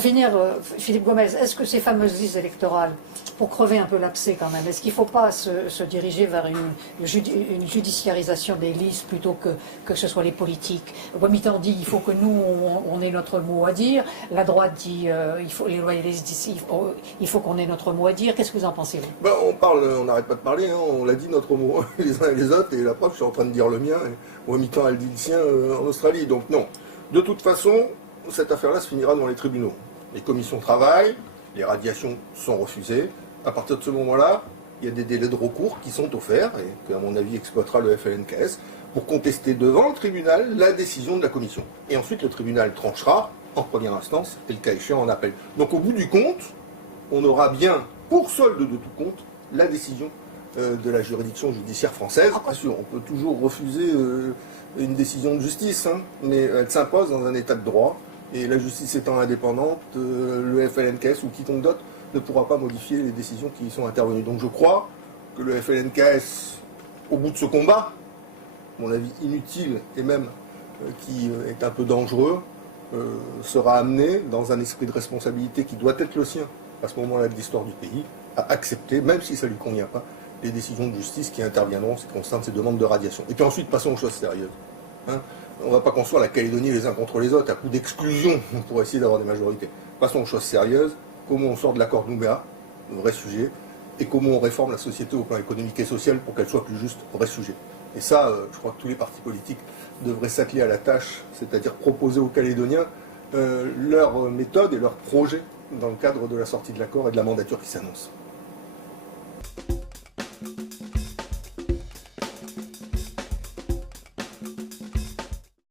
Pour finir, Philippe Gomez, est-ce que ces fameuses listes électorales, pour crever un peu l'abcès quand même, est-ce qu'il ne faut pas se diriger vers une judiciarisation des listes plutôt que ce soit les politiques? Guamittan dit il faut que nous, on ait notre mot à dire. La droite dit, les loyalistes disent il faut qu'on ait notre mot à dire. Qu'est-ce que vous en pensez, vous? Ben, on n'arrête pas de parler, hein, on l'a dit notre mot les uns et les autres, et la preuve, je suis en train de dire le mien, et Guamittan elle dit le sien en Australie. Donc non, de toute façon, cette affaire-là se finira devant les tribunaux. Les commissions travaillent, les radiations sont refusées. À partir de ce moment-là, il y a des délais de recours qui sont offerts, et qu'à mon avis exploitera le FLNKS, pour contester devant le tribunal la décision de la commission. Et ensuite, le tribunal tranchera en première instance, et le cas échéant en appel. Donc au bout du compte, on aura bien, pour solde de tout compte, la décision de la juridiction judiciaire française. Bien sûr, on peut toujours refuser une décision de justice, hein, mais elle s'impose dans un état de droit. Et la justice étant indépendante, le FLNKS ou quiconque d'autre ne pourra pas modifier les décisions qui y sont intervenues. Donc je crois que le FLNKS, au bout de ce combat, à mon avis inutile et même qui est un peu dangereux, sera amené, dans un esprit de responsabilité qui doit être le sien, à ce moment-là de l'histoire du pays, à accepter, même si ça ne lui convient pas, les décisions de justice qui interviendront concernant ces demandes de radiation. Et puis ensuite, passons aux choses sérieuses. Hein, on ne va pas construire la Calédonie les uns contre les autres à coup d'exclusion pour essayer d'avoir des majorités. Passons aux choses sérieuses. Comment on sort de l'accord de Nouméa, vrai sujet, et comment on réforme la société au plan économique et social pour qu'elle soit plus juste, vrai sujet. Et ça, je crois que tous les partis politiques devraient s'atteler à la tâche, c'est-à-dire proposer aux Calédoniens leur méthode et leur projet dans le cadre de la sortie de l'accord et de la mandature qui s'annonce.